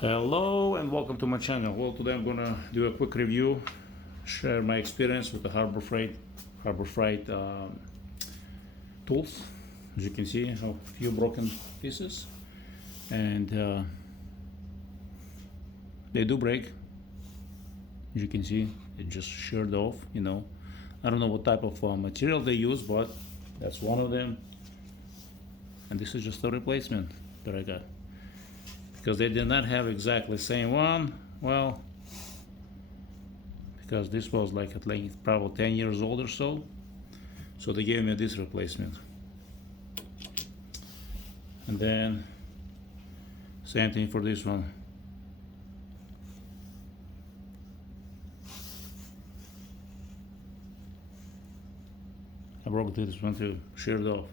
Hello and welcome to my channel. Well, today I'm gonna do a quick review, share my experience with the Harbor Freight tools. As you can see, a few broken pieces, and they do break. As you can see, it just sheared off. I don't know what type of material they use, but that's one of them. And this is just a replacement that I got, because they did not have exactly the same one. Well, because this was like at least probably 10 years old or so, so they gave me this replacement. And then same thing for this one. I broke this one too, sheared off.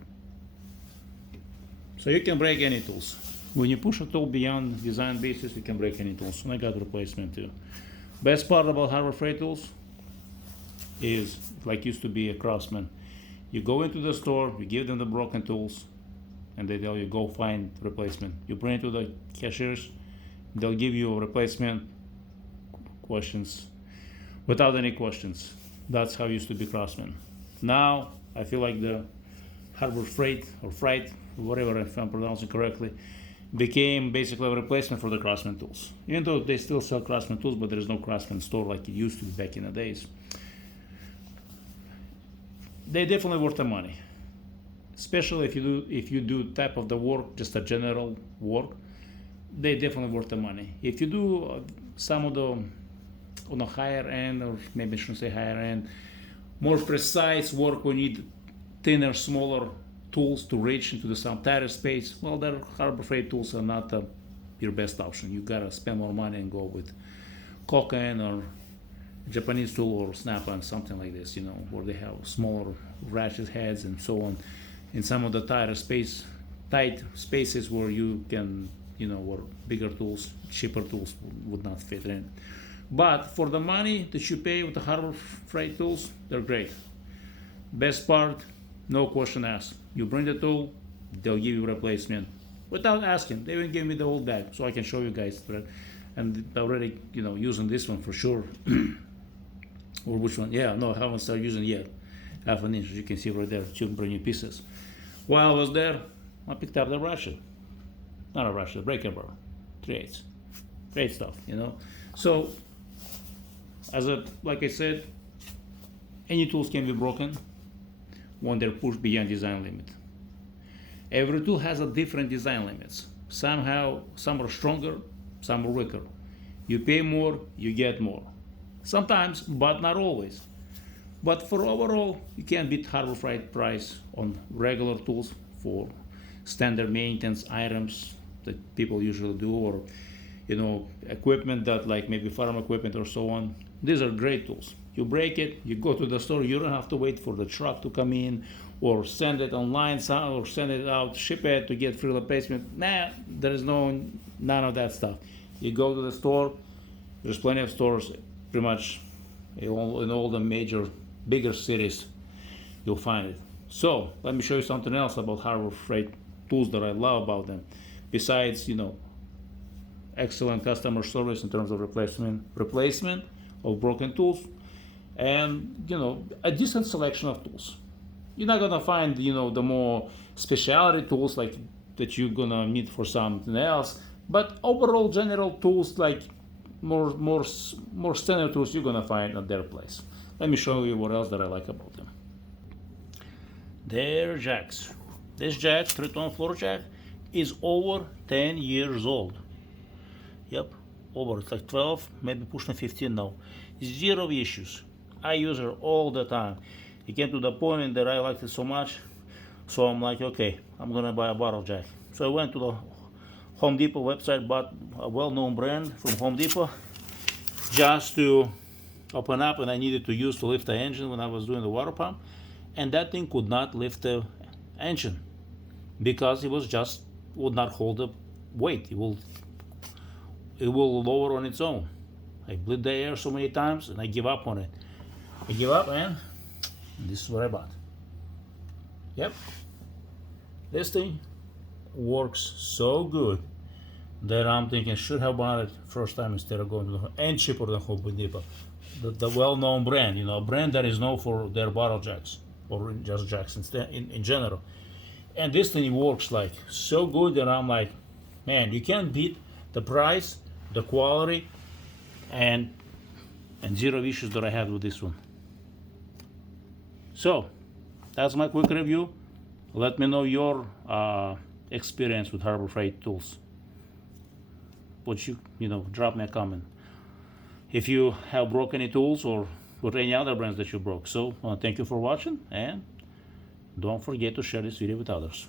So you can break any tools. When you push a tool beyond design basis, you can break any tools. And I got replacement too. Best part about Harbor Freight tools is, like used to be a Craftsman. You go into the store, you give them the broken tools, and they tell you go find replacement. You bring it to the cashiers, they'll give you a replacement questions without any questions. That's how it used to be Craftsman. Now I feel like the Harbor Freight or Freight, whatever, if I'm pronouncing correctly, became basically a replacement for the Craftsman tools. Even though they still sell Craftsman tools, but there is no Craftsman store like it used to be back in the days. They definitely worth the money, especially if you do type of the work, just a general work. They definitely worth the money. If you do some of the on the higher end, or maybe I shouldn't say higher end, more precise work, we need thinner, smaller tools to reach into some tighter space. Well, their Harbor Freight tools are not your best option. You gotta spend more money and go with Koken or Japanese tool or Snap-on, something like this, where they have smaller ratchet heads and so on. In some of the tight spaces where you can, where bigger tools, cheaper tools would not fit in. But for the money that you pay with the Harbor Freight tools, they're great. Best part, no question asked. You bring the tool, they'll give you a replacement without asking. They even give me the old bag, so I can show you guys. And already, using this one for sure. Or which one? Yeah, no, I haven't started using it yet. Half an inch, as you can see right there, two brand new pieces. While I was there, I picked up the ratchet. Not a ratchet, breaker bar. 3/8. Great stuff, So, like I said, any tools can be broken when they're pushed beyond design limit. Every tool has a different design limits. Some are stronger, some are weaker. You pay more, you get more. Sometimes, but not always. But for overall, you can't beat Harbor Freight price on regular tools for standard maintenance items that people usually do, or equipment that, like maybe farm equipment or so on. These are great tools. You break it, you go to the store, you don't have to wait for the truck to come in or send it online or send it out, ship it to get free replacement. There is none of that stuff. You go to the store, there's plenty of stores pretty much in all the major, bigger cities, you'll find it. So let me show you something else about Harbor Freight tools that I love about them. Besides, excellent customer service in terms of replacement of broken tools, and a decent selection of tools. You're not gonna find the more specialty tools like that you're gonna need for something else, but overall general tools, like more standard tools, you're gonna find at their place. Let me show you what else that I like about them. They're jacks. This jack, 3-ton floor jack, is over 10 years old. Yep, over. It's like 12, maybe pushing 15 now. Zero issues. I use her all the time. It came to the point that I liked it so much, so I'm like, okay, I'm gonna buy a bottle jack. So I went to the Home Depot website, bought a well-known brand from Home Depot, just to open up, and I needed to use to lift the engine when I was doing the water pump, and that thing could not lift the engine because it would not hold the weight. It will lower on its own. I bleed the air so many times and I give up on it. I give up, and this is what I bought. Yep. This thing works so good that I'm thinking should have bought it first time instead of going to the, and cheaper than Home Depot. The well-known brand, a brand that is known for their bottle jacks or just jacks in general. And this thing works like so good that I'm like, man, you can't beat the price, the quality, and zero issues that I had with this one. So that's my quick review. Let me know your experience with Harbor Freight tools. Would you drop me a comment if you have broke any tools or with any other brands that you broke. So thank you for watching, and don't forget to share this video with others.